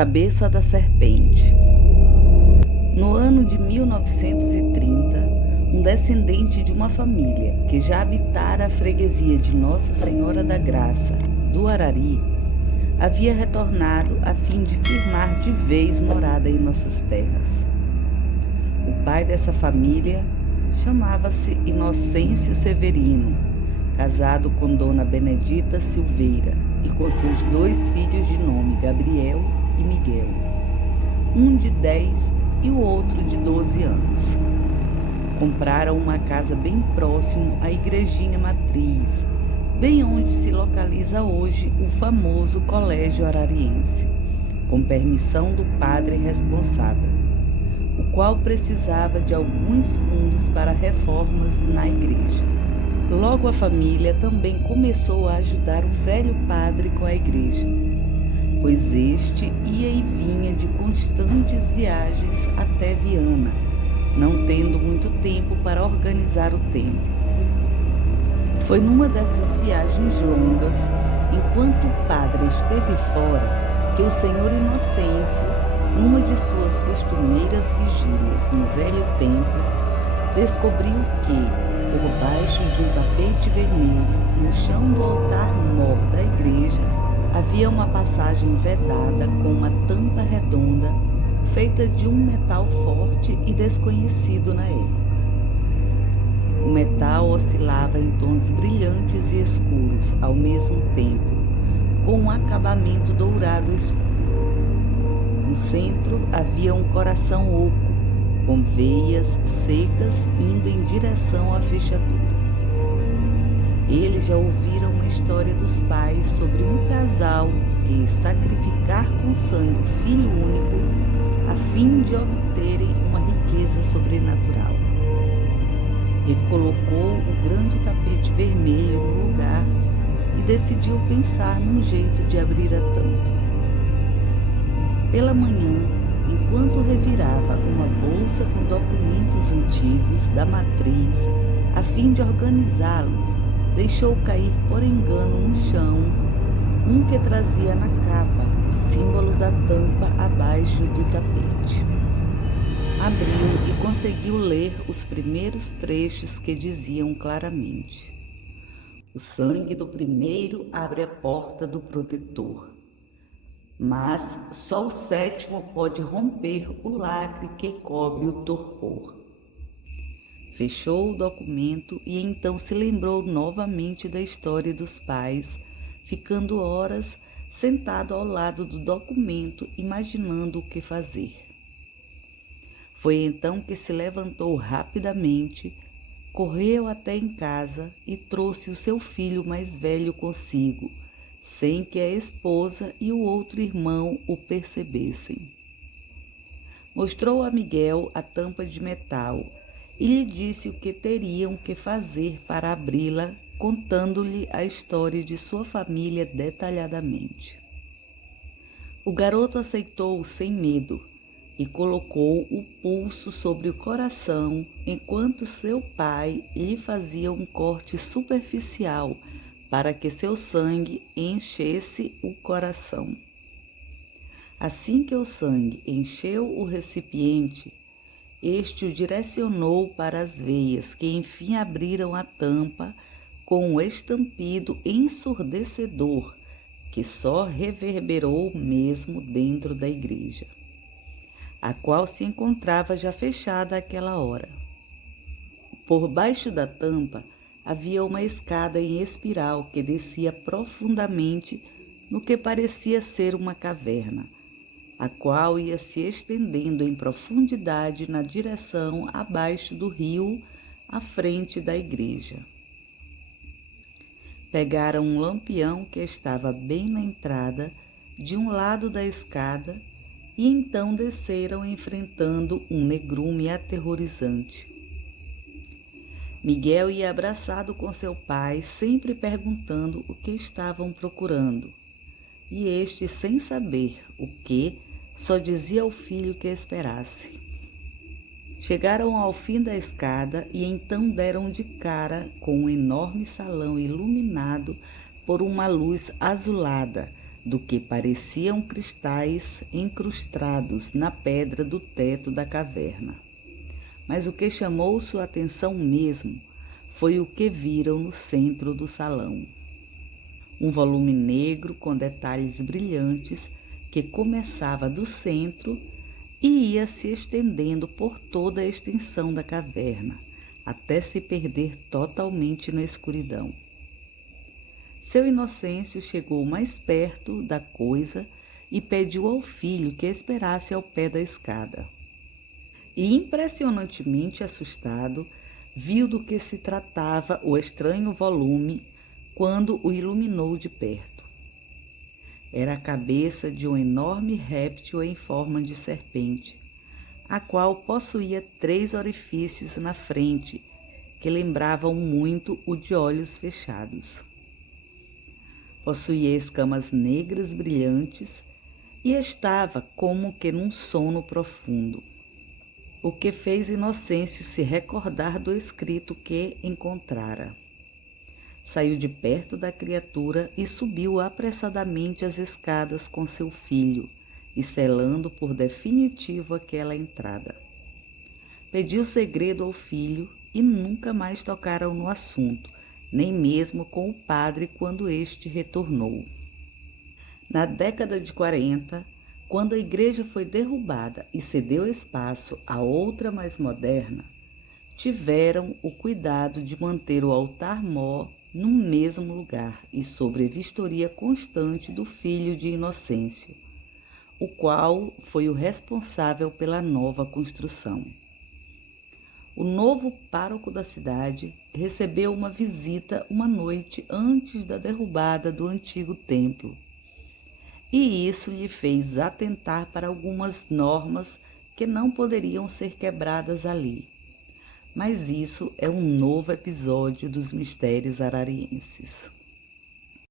cabeça da serpente. No ano de 1930, um descendente de uma família que já habitara a freguesia de Nossa Senhora da Graça, do Arari, havia retornado a fim de firmar de vez morada em nossas terras. O pai dessa família chamava-se Inocêncio Severino, casado com Dona Benedita Silveira e com seus 2 filhos de nome Gabriel e Miguel, um de 10 e o outro de 12 anos. Compraram uma casa bem próximo à igrejinha matriz, bem onde se localiza hoje o famoso Colégio Arariense, com permissão do padre responsável, o qual precisava de alguns fundos para reformas na igreja. Logo a família também começou a ajudar o velho padre com a igreja, pois este ia e vinha de constantes viagens até Viana, não tendo muito tempo para organizar o templo. Foi numa dessas viagens longas, enquanto o padre esteve fora, que o senhor Inocêncio, numa de suas costumeiras vigílias no velho templo, descobriu que, por baixo de um tapete vermelho, no chão do altar-mor da igreja, havia uma passagem vedada com uma tampa redonda, feita de um metal forte e desconhecido na época. O metal oscilava em tons brilhantes e escuros ao mesmo tempo, com um acabamento dourado escuro. No centro havia um coração oco, com veias secas indo em direção à fechadura. Eles já ouviram uma história dos pais sobre um casal que ia sacrificar com sangue o filho único a fim de obterem uma riqueza sobrenatural. Recolocou o grande tapete vermelho no lugar e decidiu pensar num jeito de abrir a tampa. Pela manhã, enquanto revirava uma bolsa com documentos antigos da matriz, a fim de organizá-los, deixou cair por engano no chão um que trazia na capa o símbolo da tampa abaixo do tapete. Abriu e conseguiu ler os primeiros trechos que diziam claramente: o sangue do primeiro abre a porta do protetor, mas só o 7º pode romper o lacre que cobre o torpor. Fechou o documento e então se lembrou novamente da história dos pais, ficando horas sentado ao lado do documento, imaginando o que fazer. Foi então que se levantou rapidamente, correu até em casa e trouxe o seu filho mais velho consigo, sem que a esposa e o outro irmão o percebessem. Mostrou a Miguel a tampa de metal e lhe disse o que teriam que fazer para abri-la, contando-lhe a história de sua família detalhadamente. O garoto aceitou sem medo e colocou o pulso sobre o coração enquanto seu pai lhe fazia um corte superficial para que seu sangue enchesse o coração. Assim que o sangue encheu o recipiente, este o direcionou para as veias, que enfim abriram a tampa com um estampido ensurdecedor que só reverberou mesmo dentro da igreja, a qual se encontrava já fechada àquela hora. Por baixo da tampa havia uma escada em espiral que descia profundamente no que parecia ser uma caverna, a qual ia se estendendo em profundidade na direção abaixo do rio, à frente da igreja. Pegaram um lampião que estava bem na entrada, de um lado da escada, e então desceram enfrentando um negrume aterrorizante. Miguel ia abraçado com seu pai, sempre perguntando o que estavam procurando, e este, sem saber o que, só dizia ao filho que esperasse. Chegaram ao fim da escada e então deram de cara com um enorme salão iluminado por uma luz azulada, do que pareciam cristais incrustados na pedra do teto da caverna. Mas o que chamou sua atenção mesmo foi o que viram no centro do salão. Um volume negro com detalhes brilhantes que começava do centro e ia se estendendo por toda a extensão da caverna, até se perder totalmente na escuridão. Seu Inocêncio chegou mais perto da coisa e pediu ao filho que esperasse ao pé da escada. E, impressionantemente assustado, viu do que se tratava o estranho volume quando o iluminou de perto. Era a cabeça de um enorme réptil em forma de serpente, a qual possuía 3 orifícios na frente, que lembravam muito o de olhos fechados. Possuía escamas negras brilhantes e estava como que num sono profundo, o que fez Inocêncio se recordar do escrito que encontrara. Saiu de perto da criatura e subiu apressadamente as escadas com seu filho, e selando por definitivo aquela entrada. Pediu segredo ao filho e nunca mais tocaram no assunto, nem mesmo com o padre quando este retornou. Na década de 40, quando a igreja foi derrubada e cedeu espaço a outra mais moderna, tiveram o cuidado de manter o altar-mor no mesmo lugar e sob a vistoria constante do filho de Inocêncio, o qual foi o responsável pela nova construção. O novo pároco da cidade recebeu uma visita uma noite antes da derrubada do antigo templo, e isso lhe fez atentar para algumas normas que não poderiam ser quebradas ali. Mas isso é um novo episódio dos Mistérios Ararienses.